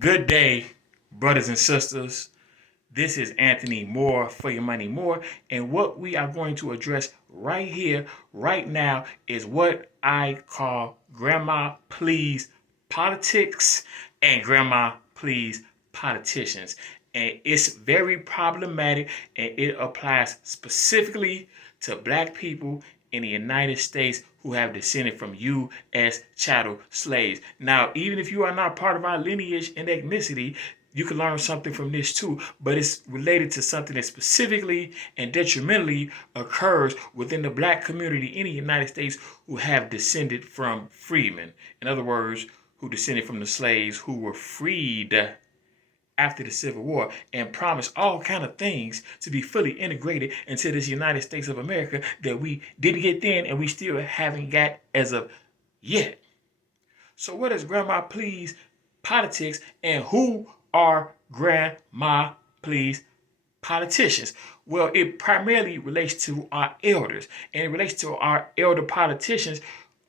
Good day, brothers and sisters. This is Anthony Moore for Your Money More. And what we are going to address right here, right now, is what I call Grandma Please politics and Grandma Please politicians. And it's very problematic and it applies specifically to black people in the United States who have descended from U.S. chattel slaves. Now, even if you are not part of our lineage and ethnicity, you can learn something from this too, but it's related to something that specifically and detrimentally occurs within the black community in the United States who have descended from freedmen. In other words, who descended from the slaves who were freed after the Civil War and promised all kind of things to be fully integrated into this United States of America that we didn't get then and we still haven't got as of yet. So what is Grandma Please politics and who are Grandma Please politicians? Well, it primarily relates to our elders and it relates to our elder politicians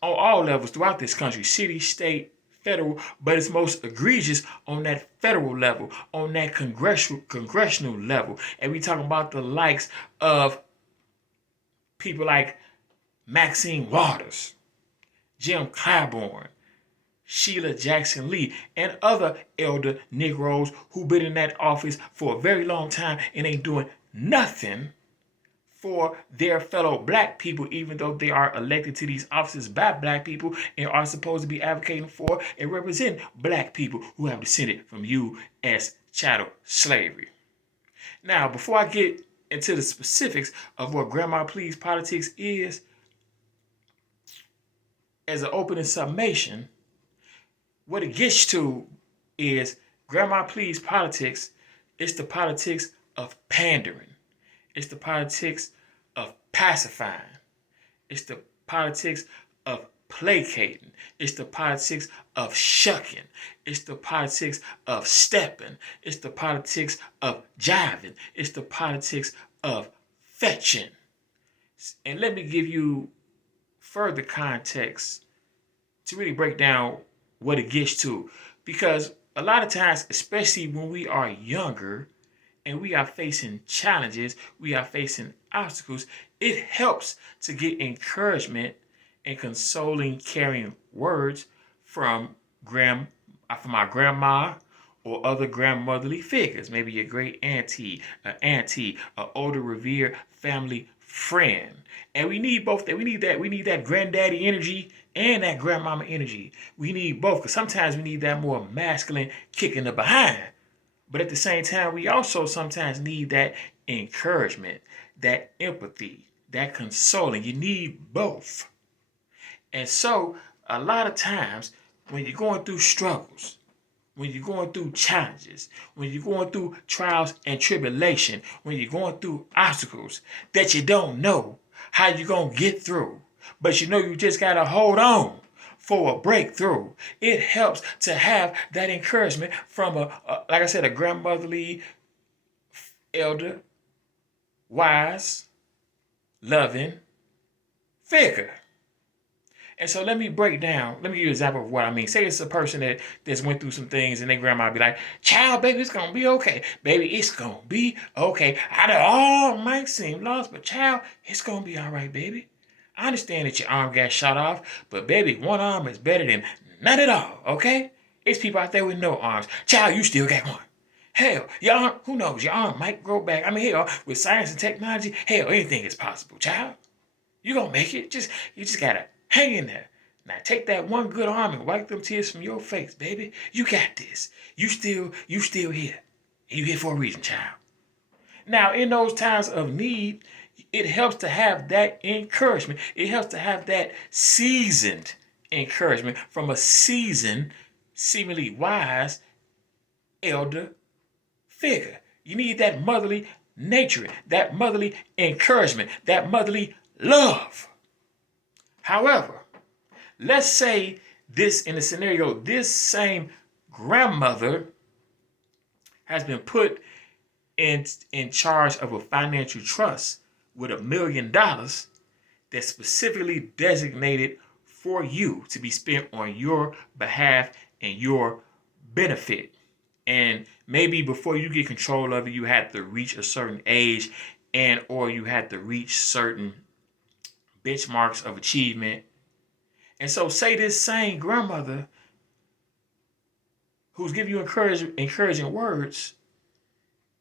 on all levels throughout this country, city, state, federal, but it's most egregious on that federal level, on that congressional level. And we talking about the likes of people like Maxine Waters, Jim Clyburn, Sheila Jackson Lee, and other elder Negroes who've been in that office for a very long time and ain't doing nothing for their fellow black people, even though they are elected to these offices by black people and are supposed to be advocating for and represent black people who have descended from U.S. chattel slavery. Now, before I get into the specifics of what Grandma Please politics is, as an opening summation, what it gets to is Grandma Please politics. It's the politics of pandering. It's the politics of pacifying. It's the politics of placating. It's the politics of shucking. It's the politics of stepping. It's the politics of jiving. It's the politics of fetching. And let me give you further context to really break down what it gets to. Because a lot of times, especially when we are younger and we are facing challenges, we are facing obstacles, it helps to get encouragement and consoling, caring words from from our grandma or other grandmotherly figures, maybe your great auntie, an older revered family friend. And we need both that. We need that granddaddy energy and that grandmama energy. We need both because sometimes we need that more masculine kick in the behind. But at the same time, we also sometimes need that encouragement, that empathy, that consoling. You need both. And so, a lot of times, when you're going through struggles, when you're going through challenges, when you're going through trials and tribulation, when you're going through obstacles that you don't know how you're going to get through, but you know you just got to hold on for a breakthrough. It helps to have that encouragement from like I said, a grandmotherly, elder, wise, loving figure. And so let me break down. Let me give you an example of what I mean. Say it's a person that's went through some things and their grandma be like, child, baby, it's going to be okay. Baby, it's going to be okay. I know all might seem lost, but child, it's going to be all right, baby. I understand that your arm got shot off, but baby, one arm is better than none at all, okay? It's people out there with no arms. Child, you still got one. Hell, your arm, who knows, your arm might grow back. I mean, hell, with science and technology, hell, anything is possible, child. You gonna make it. You just gotta hang in there. Now take that one good arm and wipe them tears from your face, baby. You got this. You still here. And you here for a reason, child. Now, in those times of need, it helps to have that encouragement. It helps to have that seasoned encouragement from a seasoned, seemingly wise elder figure. You need that motherly nature, that motherly encouragement, that motherly love. However, let's say this in a scenario, this same grandmother has been put in charge of a financial trust with $1 million that's specifically designated for you to be spent on your behalf and your benefit. And maybe before you get control of it, you had to reach a certain age, and or you had to reach certain benchmarks of achievement. And so say this same grandmother who's giving you encouraging words,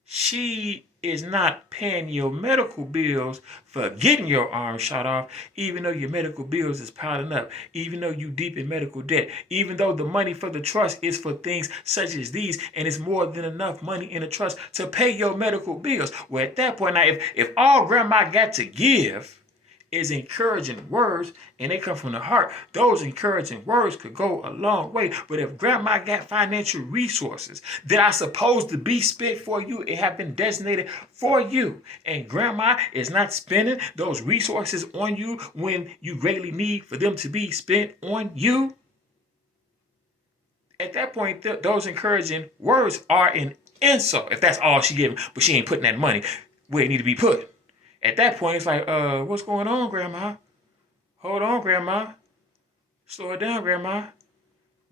she is not paying your medical bills for getting your arm shot off, even though your medical bills is piling up, even though you deep in medical debt, even though the money for the trust is for things such as these, and it's more than enough money in the trust to pay your medical bills. Well, at that point, now, if all grandma got to give is encouraging words, and they come from the heart, those encouraging words could go a long way. But if grandma got financial resources that are supposed to be spent for you and have been designated for you, and grandma is not spending those resources on you when you greatly need for them to be spent on you, at that point, those encouraging words are an insult. If that's all she giving, but she ain't putting that money where it need to be put. At that point, it's like, what's going on, grandma? Hold on, grandma. Slow it down, grandma.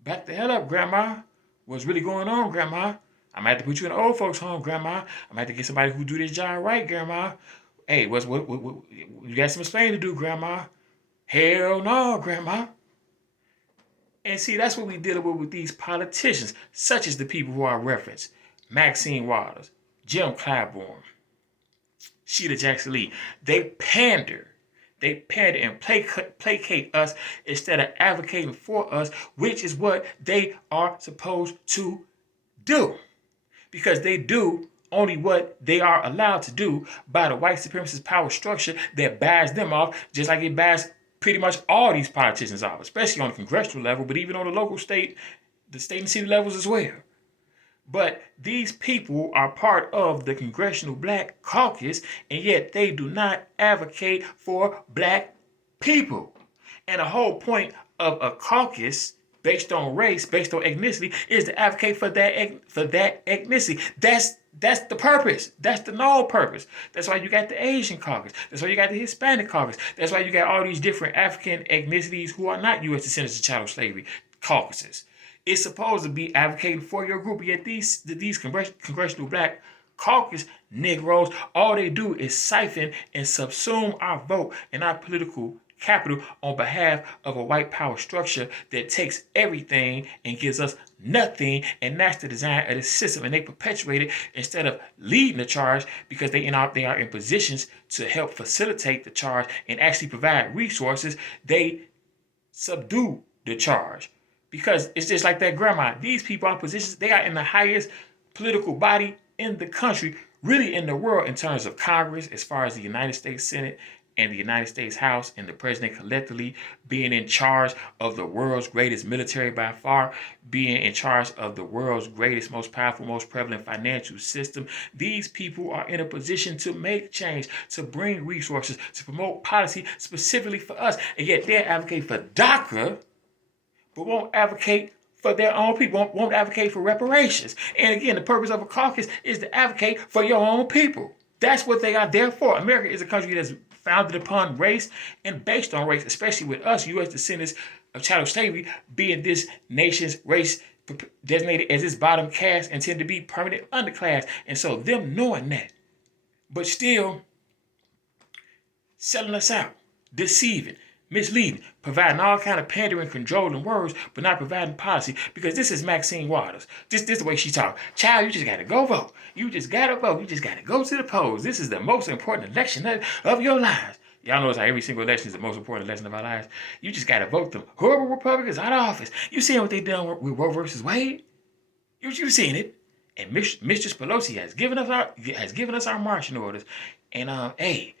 Back the hell up, grandma. What's really going on, grandma? I might have to put you in an old folks' home, grandma. I might have to get somebody who do this job right, grandma. Hey, what you got some explaining to do, grandma? Hell no, grandma. And see, that's what we dealing with these politicians, such as the people who are referenced. Maxine Waters, Jim Clyburn, Sheila Jackson Lee. They pander. They pander and placate us instead of advocating for us, which is what they are supposed to do. Because they do only what they are allowed to do by the white supremacist power structure that buys them off, just like it buys pretty much all these politicians off, especially on the congressional level, but even on the local state, the state and city levels as well. But these people are part of the Congressional Black Caucus, and yet they do not advocate for black people. And the whole point of a caucus based on race, based on ethnicity, is to advocate for that ethnicity. That's the purpose. That's the null purpose. That's why you got the Asian caucus. That's why you got the Hispanic caucus. That's why you got all these different African ethnicities who are not U.S. descendants of chattel slavery caucuses. It's supposed to be advocating for your group, yet these Congressional Black Caucus Negroes, all they do is siphon and subsume our vote and our political capital on behalf of a white power structure that takes everything and gives us nothing, and that's the design of the system, and they perpetuate it instead of leading the charge, because they are in positions to help facilitate the charge and actually provide resources. They subdue the charge. Because it's just like that grandma. These people are positions, they are in the highest political body in the country, really in the world, in terms of Congress, as far as the United States Senate and the United States House and the president collectively being in charge of the world's greatest military by far, being in charge of the world's greatest, most powerful, most prevalent financial system. These people are in a position to make change, to bring resources, to promote policy specifically for us. And yet they advocate for DACA, but won't advocate for their own people, won't advocate for reparations. And again, the purpose of a caucus is to advocate for your own people. That's what they are there for. America is a country that's founded upon race and based on race, especially with us, U.S. descendants of chattel slavery, being this nation's race designated as its bottom caste and tend to be permanent underclass. And so them knowing that, but still selling us out, deceiving, misleading, providing all kind of pandering, controlling words, but not providing policy. Because this is Maxine Waters. This is the way she talks. Child, you just got to go vote. You just got to vote. You just got to go to the polls. This is the most important election of your lives. Y'all notice how every single election is the most important election of our lives. You just got to vote them horrible Republicans out of office. You seeing what they done with Roe versus Wade? You seen it. And Mistress Pelosi has given us our marching orders. And hey,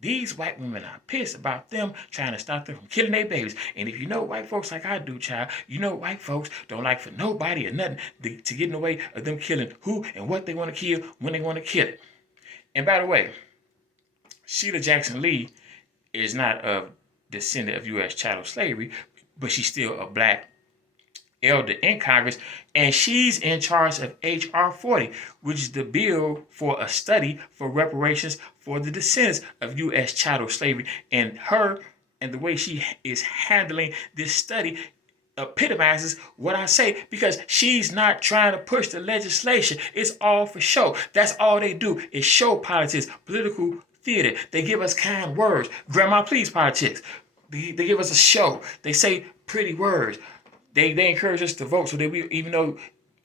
these white women are pissed about them trying to stop them from killing their babies. And if you know white folks like I do, child, you know white folks don't like for nobody or nothing to get in the way of them killing who and what they want to kill when they want to kill it. And by the way, Sheila Jackson Lee is not a descendant of U.S. chattel slavery, but she's still a black elder in Congress, and she's in charge of H.R. 40, which is the bill for a study for reparations for the descendants of U.S. chattel slavery. And her and the way she is handling this study epitomizes what I say, because she's not trying to push the legislation. It's all for show. That's all they do is show politics, political theater. They give us kind words. Grandma, please politics. They give us a show. They say pretty words. They encourage us to vote so that we, even though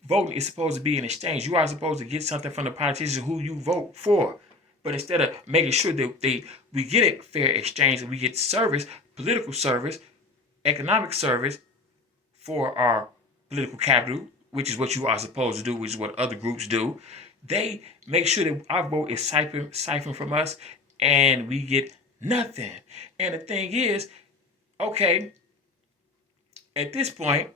voting is supposed to be an exchange, you are supposed to get something from the politicians who you vote for. But instead of making sure that we get a fair exchange and we get service, political service, economic service for our political capital, which is what you are supposed to do, which is what other groups do, they make sure that our vote is siphoned from us and we get nothing. And the thing is, okay, at this point,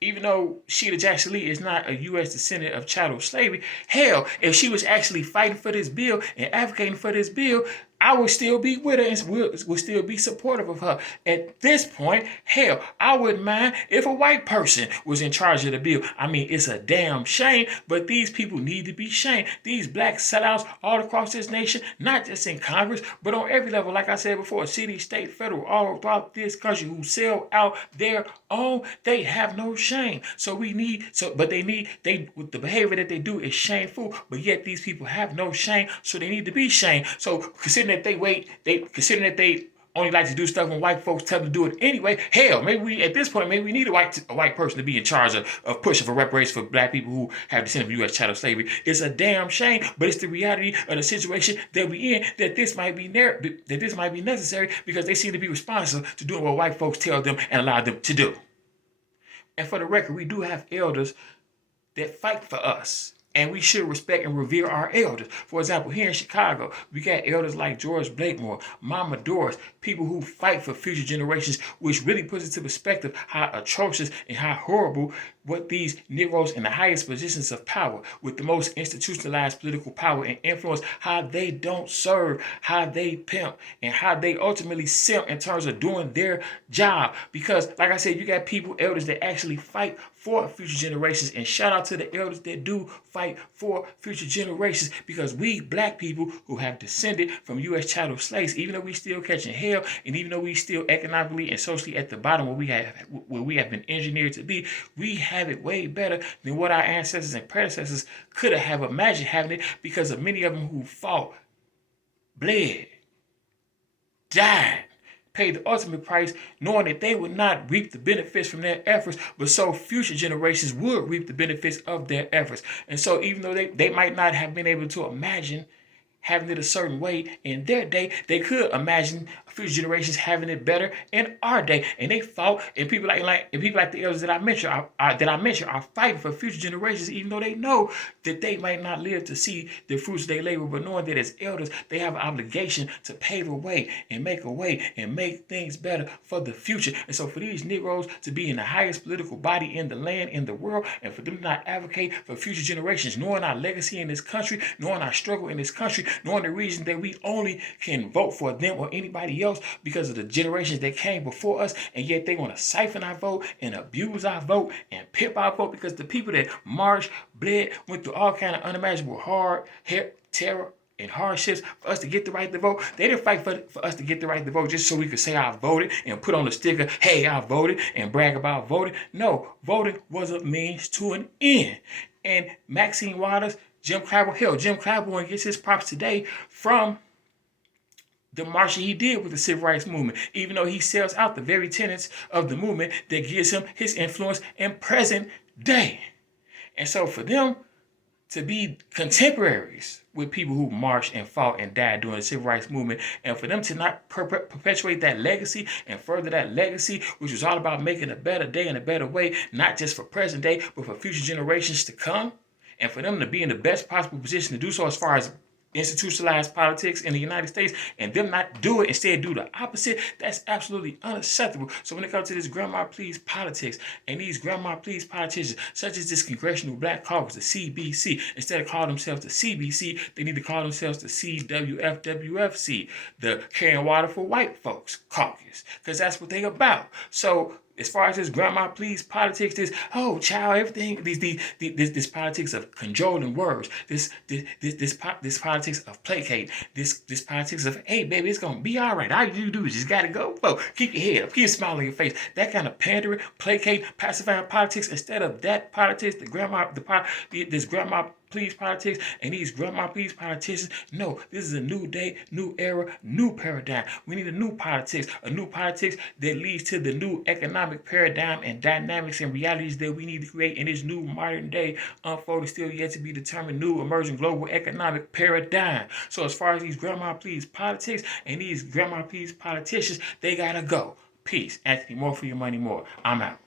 even though Sheila Jackson Lee is not a U.S. descendant of chattel slavery, hell, if she was actually fighting for this bill and advocating for this bill, I would still be with her and would still be supportive of her. At this point, hell, I wouldn't mind if a white person was in charge of the bill. I mean, it's a damn shame, but these people need to be shamed. These black sellouts all across this nation, not just in Congress, but on every level, like I said before, city, state, federal, all throughout this country, who sell out their own, they have no shame. But with the behavior that they do is shameful, but yet these people have no shame, so they need to be shamed. So considering that they only like to do stuff when white folks tell them to do it anyway, hell, maybe we need a white person to be in charge of pushing for reparations for black people who have descended from U.S. chattel slavery. It's a damn shame, but it's the reality of the situation that we in, that this might be necessary, because they seem to be responsible to doing what white folks tell them and allow them to do. And for the record, we do have elders that fight for us, and we should respect and revere our elders. For example, here in Chicago, we got elders like George Blakemore, Mama Doris, people who fight for future generations, which really puts into perspective how atrocious and how horrible what these Negroes in the highest positions of power, with the most institutionalized political power and influence, how they don't serve, how they pimp, and how they ultimately simp in terms of doing their job. Because, like I said, you got people, elders, that actually fight for future generations. And shout out to the elders that do fight for future generations, because we black people who have descended from U.S. chattel slaves, even though we still catching hell, and even though we still economically and socially at the bottom where we have been engineered to be, we have it way better than what our ancestors and predecessors could have imagined having it, because of many of them who fought, bled, died, paid the ultimate price, knowing that they would not reap the benefits from their efforts, but so future generations would reap the benefits of their efforts. And so even though they might not have been able to imagine having it a certain way in their day, they could imagine future generations having it better in our day. And they fought, and people like the elders that I mentioned are fighting for future generations, even though they know that they might not live to see the fruits of their labor, but knowing that as elders, they have an obligation to pave a way and make things better for the future. And so for these Negroes to be in the highest political body in the land, in the world, and for them to not advocate for future generations, knowing our legacy in this country, knowing our struggle in this country, knowing the reason that we only can vote for them or anybody else because of the generations that came before us, and yet they want to siphon our vote and abuse our vote and pimp our vote, because the people that marched, bled, went through all kind of unimaginable terror and hardships for us to get the right to vote. They didn't fight for us to get the right to vote just so we could say I voted and put on the sticker, hey, I voted, and brag about voting. No, voting was a means to an end. And Maxine Waters, Jim Clyburn gets his props today from the march he did with the civil rights movement, even though he sells out the very tenets of the movement that gives him his influence in present day. And so for them to be contemporaries with people who marched and fought and died during the civil rights movement, and for them to not perpetuate that legacy and further that legacy, which was all about making a better day and a better way, not just for present day, but for future generations to come, and for them to be in the best possible position to do so as far as institutionalized politics in the United States, and them not do it, instead do the opposite, that's absolutely unacceptable. So when it comes to this grandma please politics and these grandma please politicians, such as this Congressional Black Caucus, the CBC, instead of calling themselves the CBC, they need to call themselves the CWFWFC, the Carrying Water for White Folks Caucus, because that's what they about. So As far as this grandma please politics, this oh child everything this politics of controlling words, this politics of placate, this politics of hey baby it's gonna be all right. All you do is just gotta go. Whoa, keep your head up, keep a smile on your face. That kind of pandering, placate, pacifying politics instead of that politics, this grandma please politics and these grandma please politicians. No, this is a new day, new era, new paradigm. We need a new politics that leads to the new economic paradigm and dynamics and realities that we need to create in this new modern day, unfolding still yet to be determined new emerging global economic paradigm. So as far as these grandma please politics and these grandma please politicians, they gotta go. Peace. Anthony, more for your money, more. I'm out.